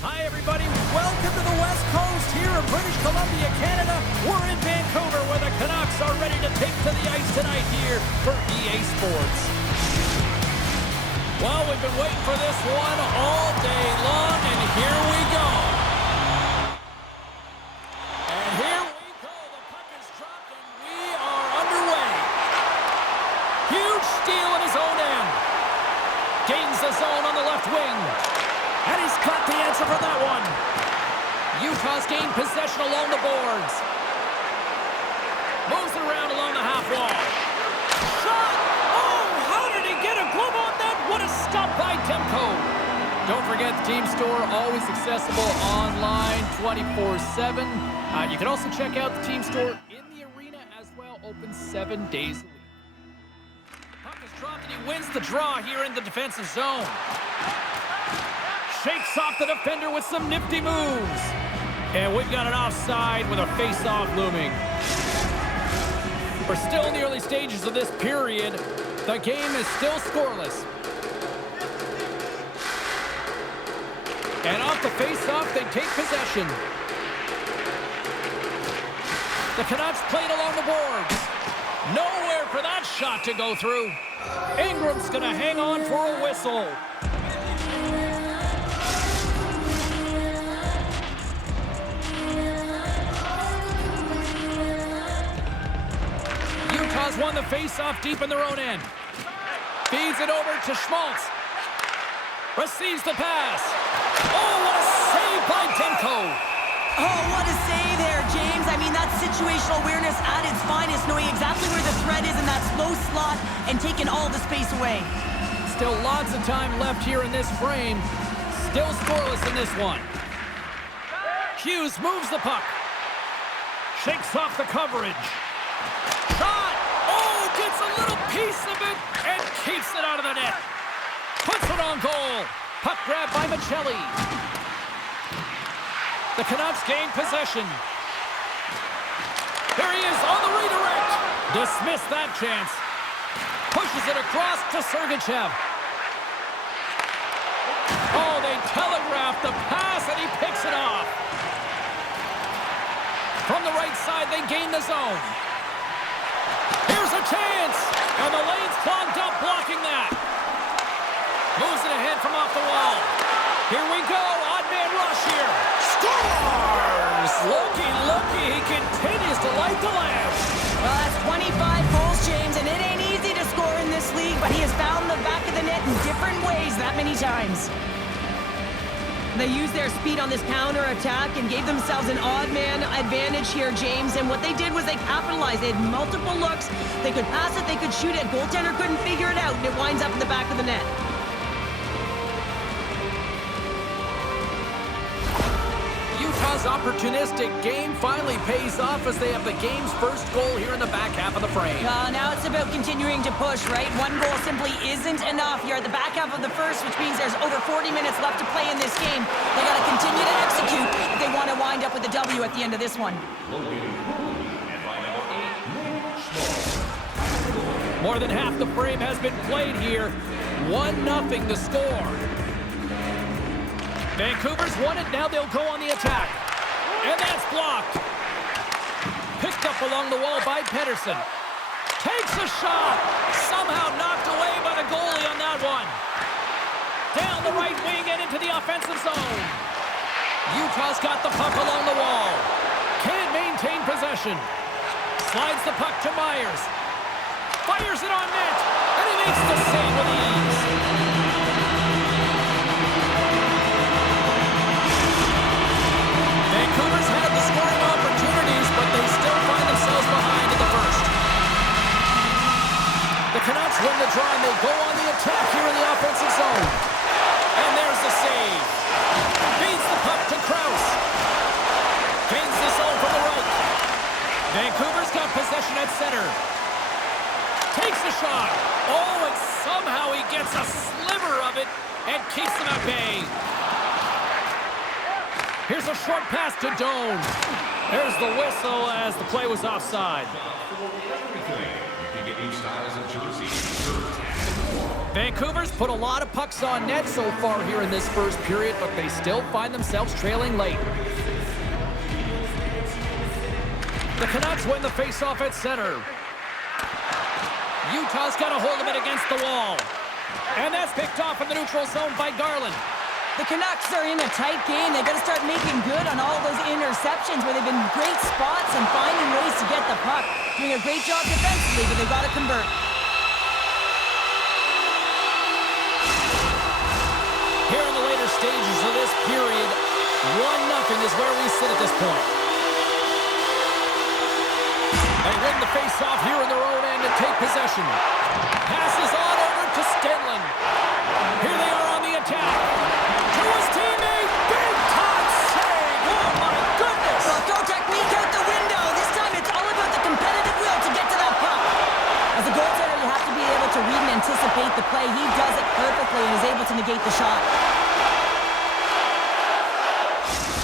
Hi, everybody. Welcome to the West Coast here in British Columbia, Canada. We're in Vancouver where the Canucks are ready to take to the ice tonight here for EA Sports. Well, we've been waiting for this one all day long, and here we go. And here we go. The puck is dropped, and we are underway. Huge steal in his own end. Gains the zone on the left wing. And he's caught the answer for that one. Utah's gained possession along the boards. Moves it around along the half wall. Shot! Oh, how did he get a glove on that? What a stop by Demko. Don't forget the team store, always accessible online 24/7. You can also check out the team store in the arena as well, open 7 days a week. Puck is dropped and he wins the draw here in the defensive zone. Shakes off the defender with some nifty moves. And we've got an offside with a face-off looming. We're still in the early stages of this period. The game is still scoreless. And off the face-off, they take possession. The Canucks played along the boards. Nowhere for that shot to go through. Ingram's going to hang on for a whistle. Utah's won the face-off deep in their own end. Feeds it over to Schmaltz. Receives the pass. Oh, what a save by Demko. Oh, what a save there, James. I mean, that's situational awareness at its finest, knowing exactly where the threat is in that slow slot and taking all the space away. Still lots of time left here in this frame. Still scoreless in this one. Hughes moves the puck. Shakes off the coverage. Shot! Oh, gets a little piece of it and keeps it out of the net. Puts it on goal. Puck grab by Michelli. The Canucks gain possession. There he is on the redirect. Dismissed that chance. Pushes it across to Sergachev. Oh, they telegraphed the pass and he picks it off. From the right side, they gain the zone. Here's a chance. And the lane's clogged up, blocking that. Moves it ahead from off the wall. Here we go. Odd man rush here. Scores! Looky, he continues to light the lamp. Well, that's 25 goals, James, and it ain't easy to score in this league, but he has found the back of the net in different ways that many times. They used their speed on this counter-attack and gave themselves an odd man advantage here, James, and what they did was they capitalized. They had multiple looks. They could pass it, they could shoot it. Goaltender couldn't figure it out, and it winds up in the back of the net. Utah's opportunistic game finally pays off as they have the game's first goal here in the back half of the frame. Now it's about continuing to push, right? One goal simply isn't enough. You're at the back half of the first, which means there's over 40 minutes left to play in this game. They got to continue to execute if they want to wind up with a W at the end of this one. More than half the frame has been played here. 1-0 the score. Vancouver's won it. Now they'll go on the attack. And that's blocked. Picked up along the wall by Pettersson. Takes a shot. Somehow knocked away by the goalie on that one. Down the right wing and into the offensive zone. Utah's got the puck along the wall. Can't maintain possession. Slides the puck to Myers. Fires it on net. And he makes the save with ease. Vancouver's had the scoring opportunities, but they still find themselves behind in the first. The Canucks win the draw, and they go on the attack here in the offensive zone. And there's the save. Feeds the puck to Krause. Gains the zone from the right. Vancouver's got possession at center. Takes the shot. Oh, and somehow he gets a sliver of it and keeps them at bay. Here's a short pass to Doan. There's the whistle as the play was offside. Vancouver's put a lot of pucks on net so far here in this first period, but they still find themselves trailing late. The Canucks win the faceoff at center. Utah's got a hold of it against the wall. And that's picked off in the neutral zone by Garland. The Canucks are in a tight game. They've got to start making good on all those interceptions where they've been great spots and finding ways to get the puck. Doing a great job defensively, but they've got to convert. Here in the later stages of this period, 1-0 is where we sit at this point. They win the face-off here in their own end and take possession. Passes on over to Stenlund. Here they are on the attack. To his teammate, big time save. Oh my goodness! Well, throw technique out the window. This time it's all about the competitive will to get to that puck. As a goaltender, you have to be able to read and anticipate the play. He does it perfectly and is able to negate the shot.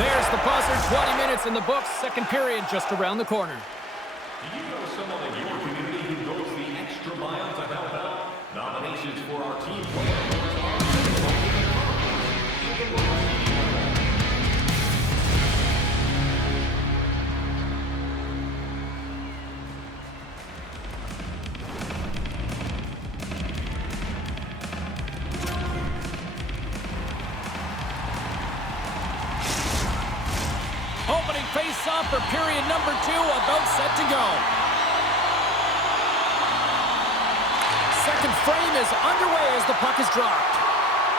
There's the buzzer. 20 minutes in the books. Second period just around the corner. Do you know someone in your community who goes the extra mile to help out? Nominations for our team player awards are Opening face-off for period number 2, about set to go. Second frame is underway as the puck is dropped.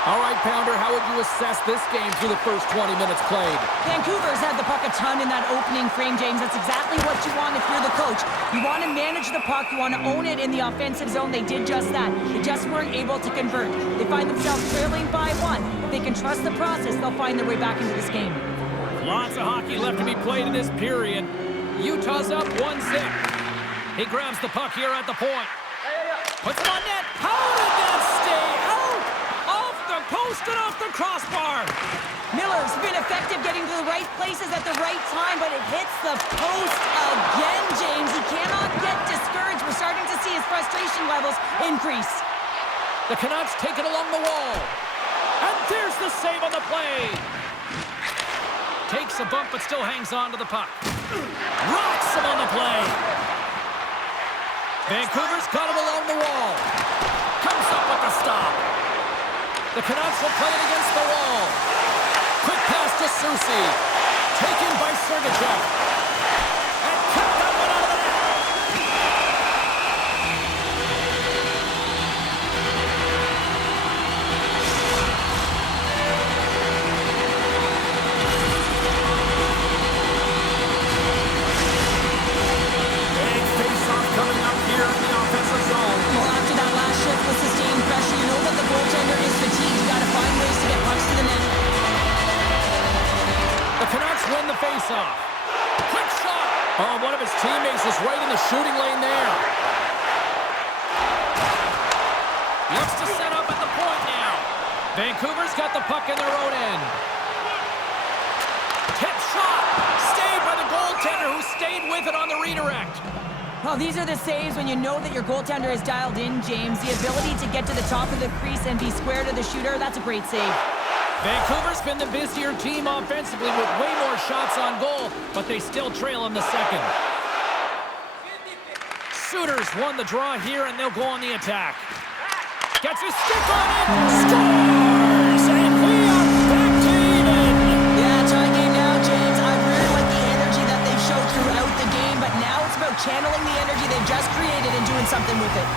All right, Pounder, how would you assess this game through the first 20 minutes played? Vancouver's had the puck a ton in that opening frame, James. That's exactly what you want if you're the coach. You want to manage the puck. You want to own it in the offensive zone. They did just that. They just weren't able to convert. They find themselves trailing by 1. If they can trust the process, they'll find their way back into this game. Lots of hockey left to be played in this period. Utah's up 1-0. He grabs the puck here at the point. Puts it on net. How did that stay out? Off the post and off the crossbar. Miller's been effective getting to the right places at the right time, but it hits the post again, James. He cannot get discouraged. We're starting to see his frustration levels increase. The Canucks take it along the wall. And there's the save on the play. Takes a bump, but still hangs on to the puck. Rocks him on the play. Vancouver's got him along the wall. Comes up with the stop. The Canucks will play it against the wall. Quick pass to Soucy. Taken by Sergachev. And kept that one out of the net. Coming up here in the offensive zone. Well, after that last shift with sustained pressure, you know that the goaltender is fatigued. You got to find ways to get pucks to the net. The Canucks win the faceoff. Quick shot. Oh, one of his teammates is right in the shooting lane there. Looks to set up at the point now. Vancouver's got the puck in their own end. Tip shot. Saved by the goaltender who stayed with it on the redirect. Well, these are the saves when you know that your goaltender is dialed in, James. The ability to get to the top of the crease and be square to the shooter, that's a great save. Vancouver's been the busier team offensively with way more shots on goal, but they still trail in the second. Souters won the draw here, and they'll go on the attack. Gets his stick on it, scores! And we are back to even! Yeah, tie game now, James. I really like the energy that they've showed throughout the game, but now it's about channeling the energy they've just created and doing something with it.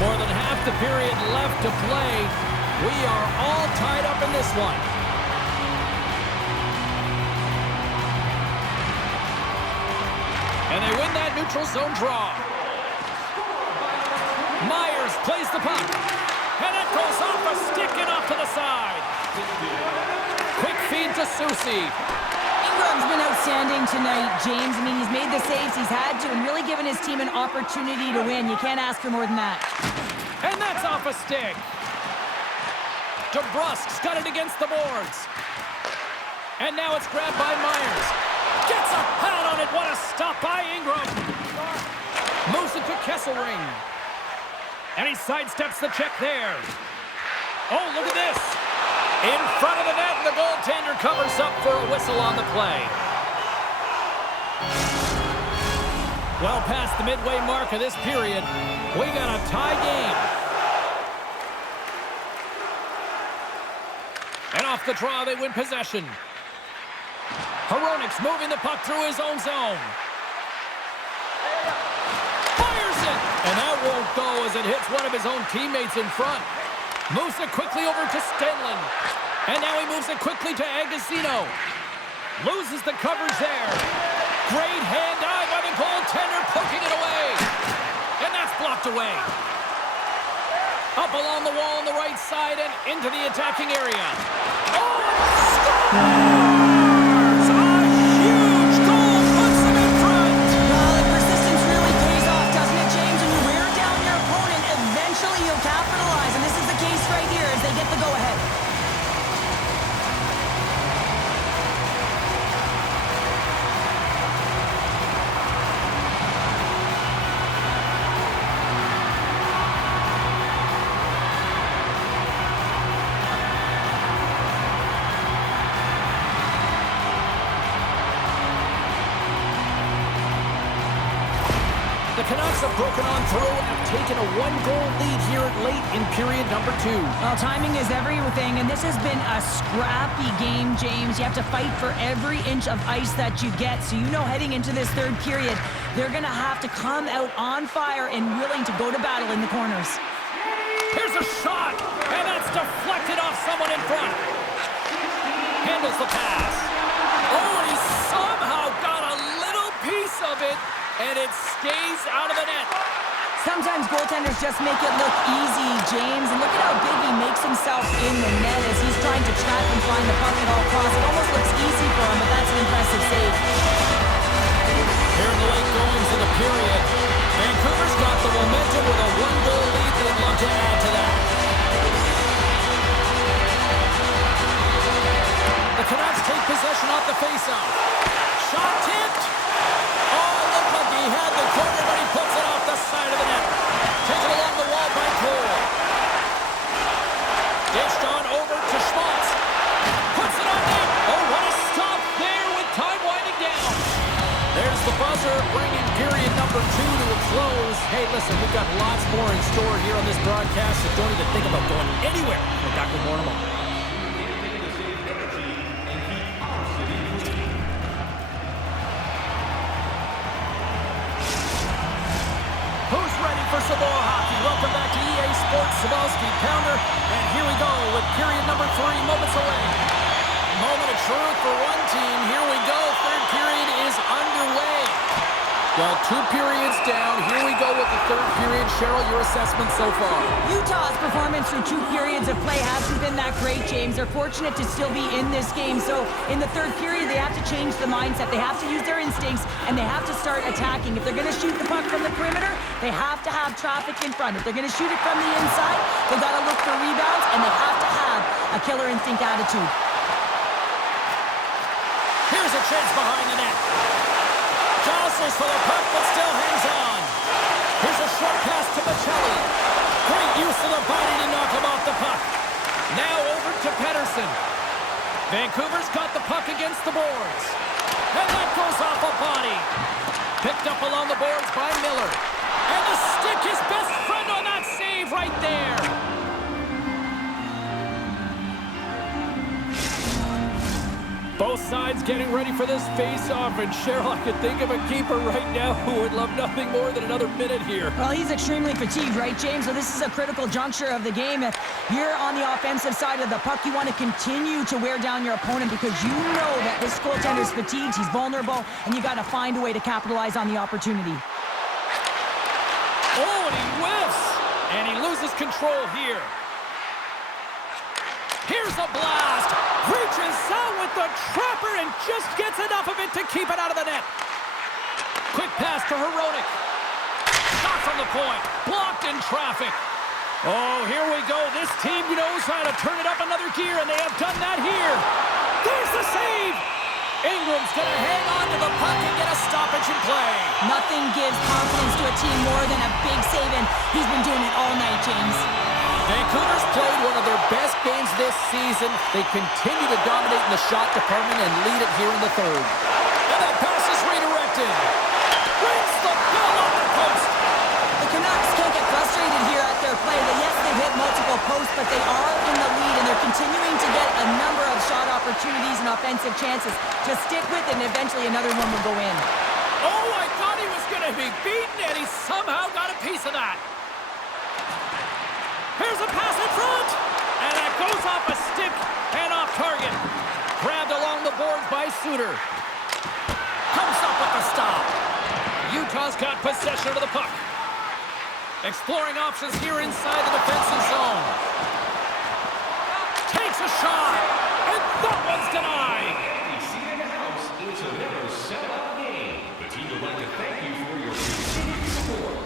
More than half the period left to play. We are all tied up in this one. And they win that neutral zone draw. Myers plays the puck. And it goes off a stick and off to the side. Quick feed to Soucy. Ingram's been outstanding tonight, James. I mean, he's made the saves he's had to and really given his team an opportunity to win. You can't ask for more than that. And that's off a stick. DeBrusk's got it against the boards. And now it's grabbed by Myers. Gets a pad on it. What a stop by Ingram. Moves it to Kesselring. And he sidesteps the check there. Oh, look at this. In front of the net, and the goaltender covers up for a whistle on the play. Well past the midway mark of this period, we got a tie game. And off the draw, they win possession. Hronik's moving the puck through his own zone. Fires it! And that won't go as it hits one of his own teammates in front. Moves it quickly over to Stenlund. And now he moves it quickly to Agostino. Loses the coverage there. Great hand eye by the goaltender, poking it away. And that's blocked away. Up along the wall on the right side and into the attacking area. Oh, scores! A huge goal puts them in front. Well, the persistence really pays off, doesn't it, James? When you wear down your opponent, eventually you'll capitalize. And this is the case right here as they get the go-ahead. The Canucks have broken on through and have taken a one-goal lead here late in period number 2. Well, timing is everything, and this has been a scrappy game, James. You have to fight for every inch of ice that you get, so you know heading into this third period, they're going to have to come out on fire and willing to go to battle in the corners. Here's a shot, and that's deflected off someone in front. Handles the pass. Oh, and he somehow got a little piece of it, and it stays out of the net. Sometimes goaltenders just make it look easy, James. And look at how big he makes himself in the net as he's trying to trap and find the puck at all costs. It almost looks easy for him, but that's an impressive save. Here in the late goings of the period, Vancouver's got the momentum with a one-goal lead. They'd love to add to that. The Canucks take possession off the faceoff. Shot tipped. He had the corner, but he puts it off the side of the net. Taken along the wall by Cole. Dished on over to Schmaltz. Puts it on net. Oh, what a stop there with time winding down. There's the buzzer, bringing period number 2 to a close. Hey, listen, we've got lots more in store here on this broadcast, so don't even think about going anywhere. We're back with more in a moment. For some more hockey. Welcome back to EA Sports. Sabalski, Pounder, and here we go with period number 3, moments away. Moment of truth for one team. Here we go. Third period is underway. Well, 2 periods down. Here we go with the third period. Cheryl, your assessment so far? Utah's performance through 2 periods of play hasn't been that great, James. They're fortunate to still be in this game. So in the third period, they have to change the mindset. They have to use their instincts, and they have to start attacking. If they're going to shoot the puck from the perimeter, they have to have traffic in front. If they're going to shoot it from the inside, they've got to look for rebounds, and they have to have a killer instinct attitude. Here's a chance behind the net. Jostles for the puck, but still hangs on. Here's a short pass to Michelli. Great use of the body to knock him off the puck. Now over to Pettersson. Vancouver's got the puck against the boards. And that goes off a body. Picked up along the boards by Miller. And the stick, his best friend on that save right there. Both sides getting ready for this face-off, and Cheryl, I could think of a keeper right now who would love nothing more than another minute here. Well, he's extremely fatigued, right, James? So this is a critical juncture of the game. If you're on the offensive side of the puck, you want to continue to wear down your opponent because you know that this goaltender's fatigued, he's vulnerable, and you got to find a way to capitalize on the opportunity. Oh, and he whiffs, and he loses control here. Here's a blast. Reaches out with the trapper and just gets enough of it to keep it out of the net. Quick pass to Hronik. Shot from the point. Blocked in traffic. Oh, here we go. This team knows how to turn it up another gear, and they have done that here. There's the save. Ingram's going to hang on to the puck and get a stoppage in play. Nothing gives confidence to a team more than a big save, and he's been doing it all night, James. Vancouver's played one of their best games this season. They continue to dominate in the shot department and lead it here in the third. And that pass is redirected. Brings the ball on the post. The Canucks can't get frustrated here at their play. Yes, they've hit multiple posts, but they are in the lead, and they're continuing to get a number of shot opportunities and offensive chances to stick with it, and eventually another one will go in. Oh, I thought he was going to be beaten, and he somehow got a piece of that. Here's a pass in front, and that goes off a stick and off target. Grabbed along the boards by Suter. Comes up with the stop. Utah's got possession of the puck. Exploring options here inside the defensive zone. Takes a shot, and that one's denied. The seat in the house is another sellout game. The team would like to thank you for your continued support.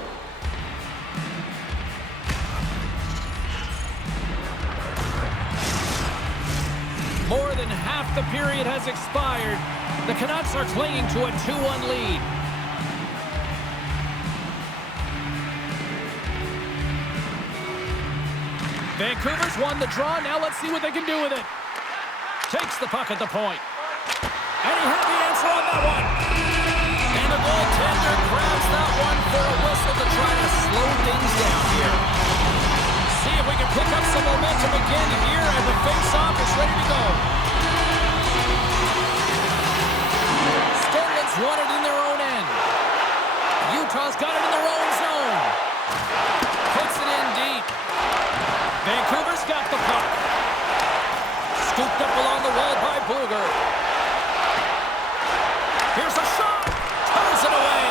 More than half the period has expired. The Canucks are clinging to a 2-1 lead. Vancouver's won the draw. Now let's see what they can do with it. Takes the puck at the point. And he had the answer on that one. And the goaltender grabs that one for a whistle to try to slow things down here. See if we can pick up some momentum again here, and the face-off is ready to go. Stenlin's won it in their own end. Utah's got it in their own zone. Puts it in deep. Vancouver's got the puck. Scooped up along the wall by Bluger. Here's a shot. Turns it away.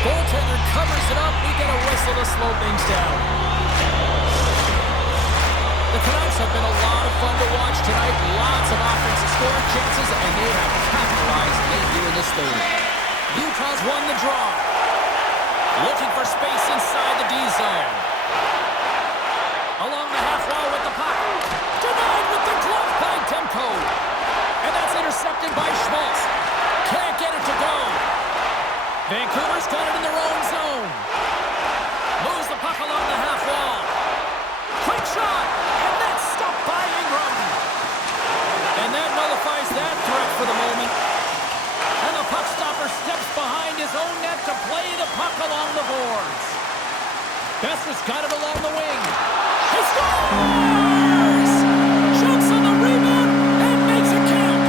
Goaltender covers it up. We get a whistle to slow things down. The Canucks have been a lot of fun to watch tonight. Lots of offensive scoring chances, and they have capitalized late here in this third. Utah's won the draw. Looking for space inside the D zone. Along the half wall with the puck. Denied with the glove by Demko. And that's intercepted by Schmaltz. Can't get it to go. Vancouver's got it in their own zone. Moves the puck along the half wall. Quick shot. And that's stopped by Ingram. And that nullifies that threat for the moment. And the puck stopper steps behind his own net to play the puck along the boards. Besser's got it along the wing. He scores! Chokes on the rebound and makes it count.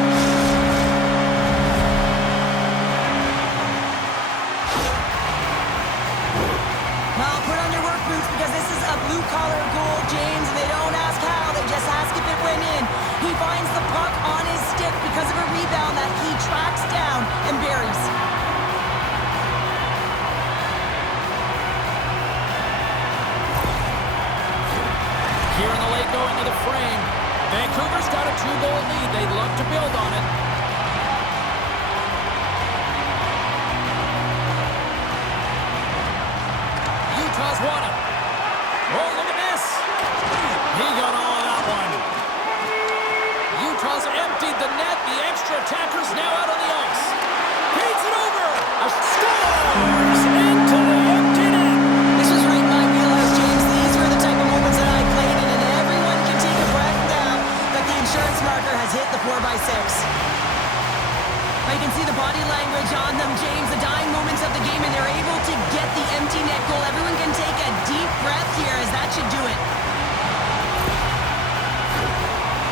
Well, put on your work boots because this is a blue-collar goal, James. They don't ask how, they just ask if it went in. He finds the puck on his stick because of a rebound that he tracks down and buries. Here in the late going to the frame. Vancouver's got a 2-goal lead. They'd love to build on it. Utah's won it. Oh, look at this. He got all of that one. Utah's emptied the net. The extra attacker's now out on the ice. Feeds it over. Scores into the empty net. This was right in my wheelhouse, James. These were the type of moments that I played in, and everyone can take a breath now that the insurance marker has hit the 4x6. You can see the body language on them, James, the dying moments of the game, and they're able to get the empty net goal. Everyone can take a deep breath here, as that should do it.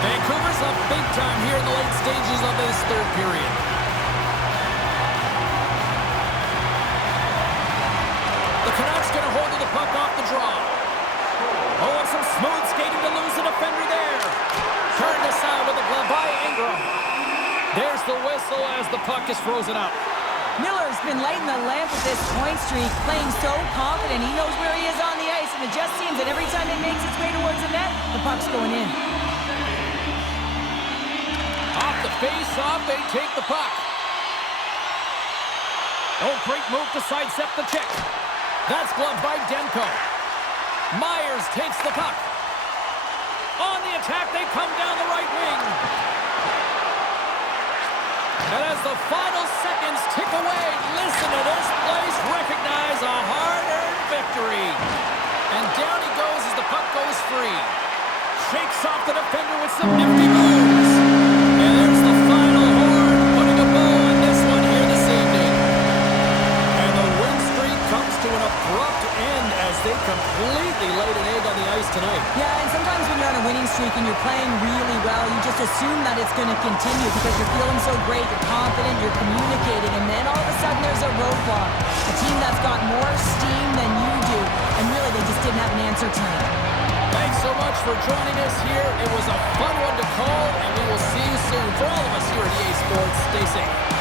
Vancouver's up big time here in the late stages of this third period. The Canucks going to hold the puck off the draw. Oh, and some smooth skating to lose the defender there. Turned aside with a glove by Ingram. There's the whistle as the puck is frozen up. Miller's been lighting the lamp with this point streak, playing so confident. He knows where he is on the ice, and it just seems that every time it makes its way towards the net, the puck's going in. Off the face-off, they take the puck. Oh, great move to sidestep the check. That's gloved by Demko. Myers takes the puck. On the attack, they come down the right wing. And as the final seconds tick away, listen to this place recognize a hard-earned victory. And down he goes as the puck goes free. Shakes off the defender with some nifty moves. And there's the final horn, putting a bow on this one here this evening. And the win streak comes to an abrupt end as they completely laid an egg on the ice tonight. Yeah, and sometimes when you're on a winning streak and you're playing really well, you just assume that it's going to continue because you're feeling so great, you're confident, you're communicating, and then all of a sudden there's a roadblock. A team that's got more steam than you do, and really they just didn't have an answer tonight. Thanks so much for joining us here. It was a fun one to call, and we will see you soon. For all of us here at EA Sports, stay safe.